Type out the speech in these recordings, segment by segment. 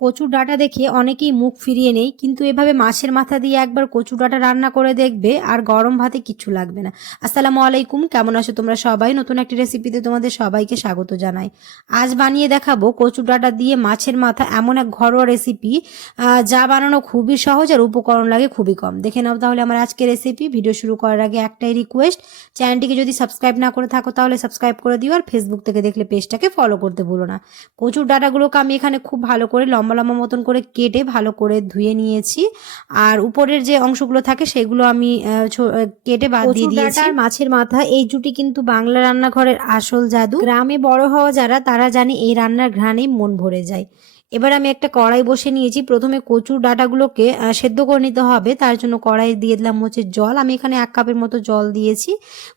কচুর ডাঁটা দেখে অনেকেই মুখ ফিরিয়ে নেই, কিন্তু এভাবে মাছের মাথা দিয়ে একবার কচু ডাঁটা রান্না করে দেখবে আর গরম ভাতে কিচ্ছু লাগবে না। আসসালামু আলাইকুম, কেমন আছো তোমরা সবাই? নতুন একটি রেসিপিতে তোমাদের সবাইকে স্বাগত জানাই। আজ বানিয়ে দেখাবো কচুর ডাঁটা দিয়ে মাছের মাথা এমন এক ঘরোয়া রেসিপি যা বানানো খুবই সহজ আর উপকরণ লাগে খুবই কম। দেখে নাও তাহলে আমার আজকের রেসিপি। ভিডিও শুরু করার আগে একটাই রিকোয়েস্ট চ্যানেলটিকে যদি সাবস্ক্রাইব না করে থাকো তাহলে সাবস্ক্রাইব করে দিও আর ফেসবুক থেকে দেখলে পেজটাকে ফলো করতে ভুলো না। কচুর ডাঁটাগুলোকে আমি এখানে খুব ভালো করে লম্বা লম্বা মতন করে কেটে ভালো করে ধুয়ে নিয়েছি। আর উপরের যে অংশগুলো থাকে সেগুলো আমি আহ, কেটে বাদ দিয়ে দিয়েছি। মাছের মাথা এই জুটি কিন্তু বাংলা রান্নাঘরের আসল জাদু। গ্রামে বড় হওয়া যারা তারা জানে এই রান্নার ঘ্রাণেই মন ভরে যায়। এবার আমি একটা কড়াই বসে নিয়েছি। প্রথমে কচুর ডাটাগুলোকে সেদ্ধ করে নিতে হবে। তার জন্য কড়াই দিয়ে দিলাম হচ্ছে জল। আমি এখানে এক কাপের মতো জল দিয়েছি।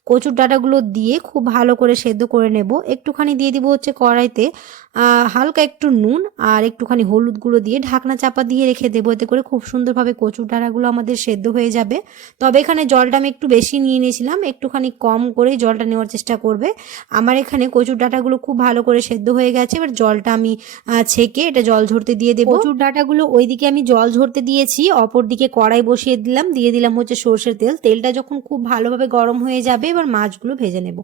কচুর ডাঁটাগুলো দিয়ে খুব ভালো করে সেদ্ধ করে নেব। একটুখানি দিয়ে দিব হচ্ছে কড়াইতে হালকা একটু নুন আর একটুখানি হলুদ গুঁড়ো দিয়ে ঢাকনা চাপা দিয়ে রেখে দেবো। এতে করে খুব সুন্দরভাবে কচুর ডাঁটাগুলো আমাদের সেদ্ধ হয়ে যাবে। তবে এখানে জলটা আমি একটু বেশি নিয়ে নিয়েছিলাম। একটুখানি কম করে জলটা নেওয়ার চেষ্টা করবে। আমার এখানে কচুর ডাঁটাগুলো খুব ভালো করে সেদ্ধ হয়ে গেছে। এবার জলটা আমি ছেঁকে এটা জল ঝরতে দিয়ে দেবো। কচুর ডাঁটাগুলো ওইদিকে আমি জল ঝরতে দিয়েছি অপর দিকে কড়াই বসিয়ে দিলাম, দিয়ে দিলাম হচ্ছে সর্ষের তেল। তেলটা যখন খুব ভালোভাবে গরম হয়ে যাবে, এবার মাছগুলো ভেজে নেব।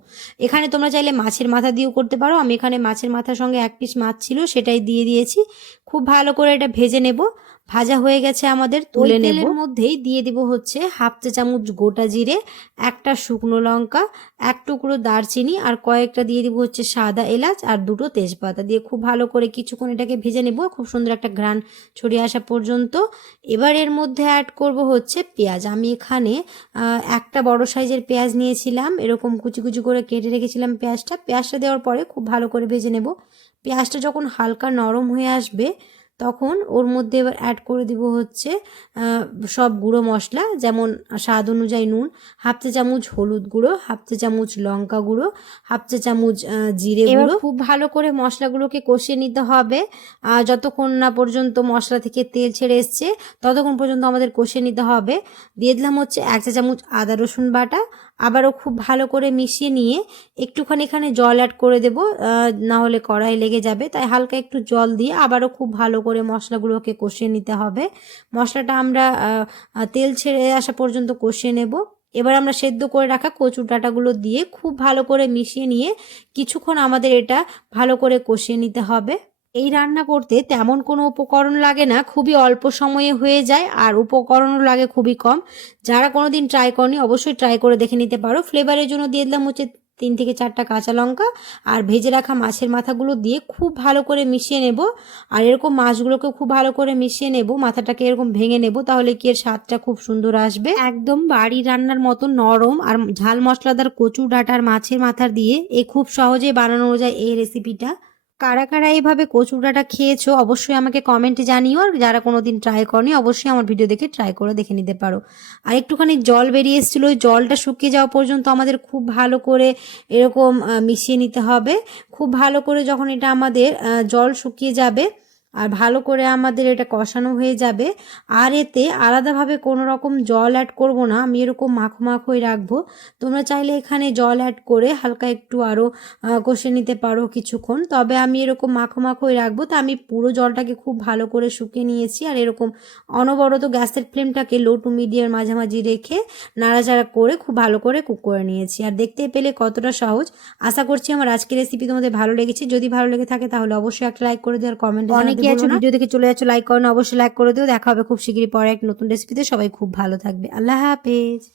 এখানে তোমরা চাইলে মাছের মাথা দিয়েও করতে পারো। আমি এখানে মাছের মাথার সঙ্গে এক পিস মাছ ছিল, সেটাই দিয়ে দিয়েছি। খুব ভালো করে এটা ভেজে নেব। ভাজা হয়ে গেছে আমাদের তুলে নেব। তেলের মধ্যেই দিয়ে দিব হচ্ছে হাফ চা চামচ গোটা জিরে একটা শুকনো লঙ্কা এক টুকরো দারচিনি আর কয়েকটা দিয়ে দিব হচ্ছে সাদা এলাচ আর দুটো তেজপাতা দিয়ে খুব ভালো করে কিছুক্ষণ এটাকে ভেজে নেব খুব সুন্দর একটা ঘ্রাণ ছড়িয়ে আসা পর্যন্ত। এবার এর মধ্যে অ্যাড করব হচ্ছে পেঁয়াজ। আমি এখানে একটা বড় সাইজের পেঁয়াজ নিয়েছিলাম এরকম কুচি কুচি করে কেটে রেখেছিলাম পেঁয়াজটা। পেঁয়াজটা দেওয়ার পরে খুব ভালো করে ভেজে নেব। পেঁয়াজটা যখন হালকা নরম হয়ে আসবে তখন ওর মধ্যে এবার অ্যাড করে দিব হচ্ছে সব গুঁড়ো মশলা যেমন স্বাদ অনুযায়ী নুন হাফ চা চামচ হলুদ গুঁড়ো হাফ চা চামচ লঙ্কা গুঁড়ো হাফ চা চামচ জিরে গুঁড়ো। খুব ভালো করে মশলাগুলোকে কষিয়ে নিতে হবে। যতক্ষণ না পর্যন্ত মশলা থেকে তেল ছেড়ে এসছে ততক্ষণ পর্যন্ত আমাদের কষিয়ে নিতে হবে। দিয়ে দিলাম হচ্ছে এক চা চামচ আদা রসুন বাটা। আবারও খুব ভালো করে মিশিয়ে নিয়ে একটুখানি এখানে জল অ্যাড করে দেবো। না হলে কড়াই লেগে যাবে তাই হালকা একটু জল দিয়ে আবারও খুব ভালো করে মশলাগুলোকে কষিয়ে নিতে হবে। মশলাটা আমরা তেল ছেড়ে আসা পর্যন্ত কষিয়ে নেব। এবার আমরা সেদ্ধ করে রাখা কচুর ডাঁটাগুলো দিয়ে খুব ভালো করে মিশিয়ে নিয়ে কিছুক্ষণ আমাদের এটা ভালো করে কষিয়ে নিতে হবে। এই রান্না করতে তেমন কোনো উপকরণ লাগে না, খুবই অল্প সময়ে হয়ে যায় আর উপকরণও লাগে খুবই কম। যারা কোনো দিন ট্রাই করনি, অবশ্যই ট্রাই করে দেখে নিতে পারো। ফ্লেভারের জন্য দিয়ে দিলাম হচ্ছে তিন থেকে চারটা কাঁচা লঙ্কা আর ভেজে রাখা মাছের মাথাগুলো দিয়ে খুব ভালো করে মিশিয়ে নেব। আর এরকম মাছগুলোকে খুব ভালো করে মিশিয়ে নেব। মাথাটাকে এরকম ভেঙে নেব তাহলে কি এর স্বাদটা খুব সুন্দর আসবে। একদম বাড়ি রান্নার মতো নরম আর ঝাল মশলাদার কচু ডাঁটার মাছের মাথা দিয়ে এ খুব সহজে বানানো যায় এই রেসিপিটা কারা কারা এইভাবে কচুড়াটা ডাঁটা খেয়েছো, অবশ্যই আমাকে কমেন্টে জানিও। আর যারা কোনো দিন ট্রাই করনি, অবশ্যই আমার ভিডিও দেখে ট্রাই করে দেখে নিতে পারো। আর একটুখানি জল বেরিয়ে এসেছিল, ওই জলটা শুকিয়ে যাওয়া পর্যন্ত আমাদের খুব ভালো করে এরকম মিশিয়ে নিতে হবে। খুব ভালো করে যখন এটা আমাদের জল শুকিয়ে যাবে আর ভালো করে আমাদের এটা কষানো হয়ে যাবে। আর এতে আলাদাভাবে কোনো রকম জল অ্যাড করব না, আমি এরকম মাখো মাখোই রাখব। তোমরা চাইলে এখানে জল অ্যাড করে হালকা একটু আরও কষে নিতে পারো কিছুক্ষণ। তবে আমি এরকম মাখো মাখোই রাখব, তা আমি পুরো জলটাকে খুব ভালো করে শুকিয়ে নিয়েছি। আর এরকম অনবরত গ্যাসের ফ্লেমটাকে লো টু মিডিয়াম মাঝামাঝি রেখে নাড়াচাড়া করে খুব ভালো করে কুক করে নিয়েছি। আর দেখতে পেলে কতটা সহজ। আশা করছি আমার আজকের রেসিপি তোমাদের ভালো লেগেছে। যদি ভালো লেগে থাকে তাহলে অবশ্যই একটা লাইক করে দেওয়ার কমেন্ট অনেকে আছে ভিডিও দেখে চলে যাচ্ছ লাইক করো না অবশ্যই লাইক করে দিও। দেখা হবে খুব শীঘ্রই পরে এক নতুন রেসিপিতে সবাই খুব ভালো থাকবে। আল্লাহ হাফেজ।